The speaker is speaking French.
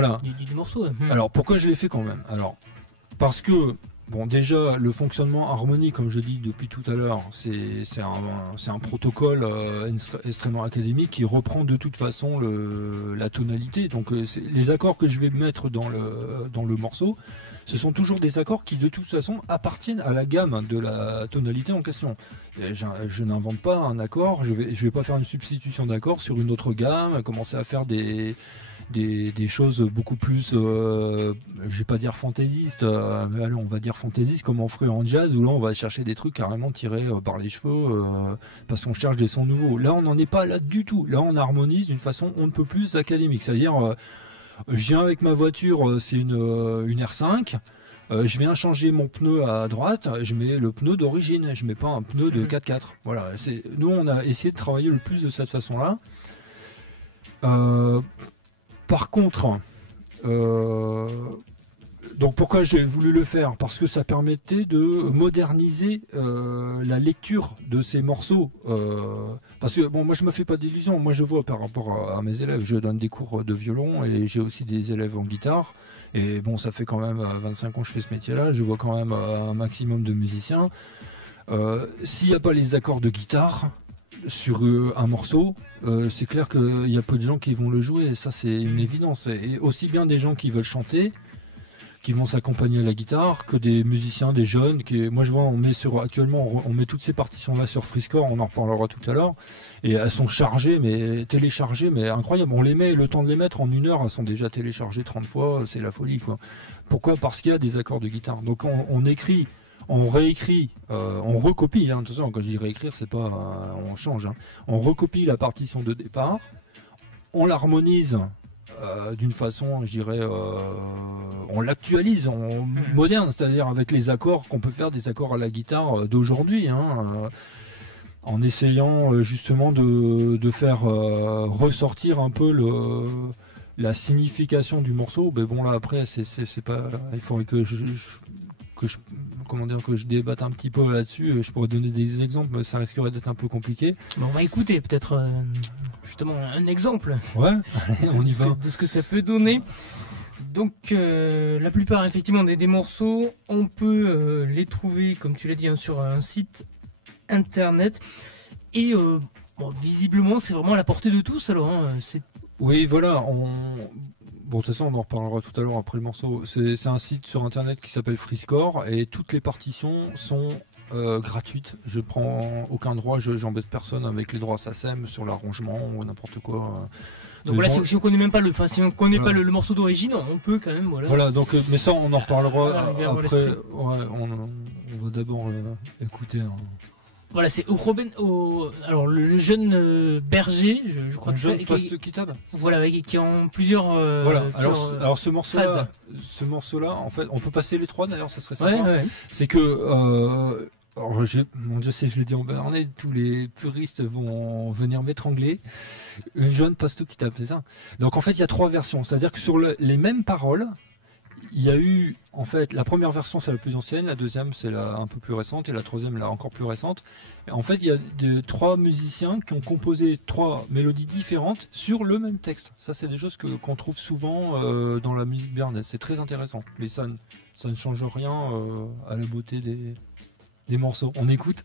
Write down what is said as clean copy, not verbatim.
voilà. du morceau. Alors pourquoi je l'ai fait quand même? Alors parce que bon, déjà le fonctionnement harmonique, comme je dis depuis tout à l'heure, c'est un protocole extrêmement académique qui reprend de toute façon la tonalité. Donc les accords que je vais mettre dans le morceau, ce sont toujours des accords qui de toute façon appartiennent à la gamme de la tonalité en question. Et je n'invente pas un accord, je vais pas faire une substitution d'accord sur une autre gamme, commencer à faire des choses beaucoup plus, je vais pas dire fantaisistes, mais allez, on va dire fantaisistes comme on ferait en jazz, où là on va chercher des trucs carrément tirés par les cheveux, parce qu'on cherche des sons nouveaux. Là on n'en est pas là du tout. Là on harmonise d'une façon on ne peut plus académique, c'est-à-dire je viens avec ma voiture, c'est une R5. Je viens changer mon pneu à droite, je mets le pneu d'origine, je mets pas un pneu de 4x4. Voilà, nous on a essayé de travailler le plus de cette façon-là. Par contre, donc pourquoi j'ai voulu le faire? Parce que ça permettait de moderniser la lecture de ces morceaux. Parce que bon, moi je me fais pas d'illusions. Moi je vois par rapport à mes élèves, je donne des cours de violon et j'ai aussi des élèves en guitare. Et bon, ça fait quand même 25 ans que je fais ce métier-là. Je vois quand même un maximum de musiciens. S'il n'y a pas les accords de guitare sur un morceau, c'est clair qu'il y a peu de gens qui vont le jouer. Ça, c'est une évidence. Et aussi bien des gens qui veulent chanter, qui vont s'accompagner à la guitare, que des musiciens, des jeunes. Moi, je vois, actuellement, on met toutes ces partitions-là sur FreeScore, on en reparlera tout à l'heure. Et elles sont téléchargées, mais incroyable. On les met, le temps de les mettre en 1 heure, elles sont déjà téléchargées 30 fois, c'est la folie, quoi. Pourquoi? Parce qu'il y a des accords de guitare. Donc on écrit, on réécrit, on recopie, hein. Attention, quand je dis réécrire, c'est pas on change, hein. On recopie la partition de départ, on l'harmonise d'une façon, je dirais, on l'actualise, on moderne, c'est-à-dire avec les accords qu'on peut faire, des accords à la guitare d'aujourd'hui, hein, en essayant justement de faire ressortir un peu la signification du morceau. Mais bon, là après, c'est pas, il faudrait que que je débatte un petit peu là-dessus. Je pourrais donner des exemples, mais ça risquerait d'être un peu compliqué. On va écouter peut-être justement un exemple. Ouais, on y va. De ce que ça peut donner. Donc la plupart effectivement des morceaux, on peut les trouver, comme tu l'as dit, hein, sur un site internet. Et bon, visiblement, c'est vraiment à la portée de tous. Alors, hein, oui, voilà. Bon, de toute façon, on en reparlera tout à l'heure après le morceau. C'est un site sur internet qui s'appelle FreeScore et toutes les partitions sont gratuites. Je prends aucun droit, j'embête personne avec les droits SACEM sur l'arrangement ou n'importe quoi. Donc voilà, si on connaît même pas si on connaît pas le morceau d'origine, on peut quand même. Voilà, donc mais ça, on en reparlera après. Ouais, on va d'abord écouter. Voilà, c'est alors le jeune berger, je crois que c'est Kitab. Voilà, qui ont plusieurs. Voilà. Alors ce morceau-là, en fait, on peut passer les 3 d'ailleurs, ça serait sympa. Ouais. C'est que je sais, je l'ai dit en béarnais, tous les puristes vont venir m'étrangler. Une jeune passe tout Kitab, c'est ça. Donc en fait, il y a 3 versions, c'est-à-dire que sur les mêmes paroles. Il y a eu, en fait, la première version c'est la plus ancienne, la deuxième c'est un peu plus récente et la troisième la encore plus récente. Et en fait, il y a 3 musiciens qui ont composé 3 mélodies différentes sur le même texte. Ça, c'est des choses qu'on trouve souvent dans la musique béarnaise. C'est très intéressant, mais ça ne change rien à la beauté des morceaux. On écoute.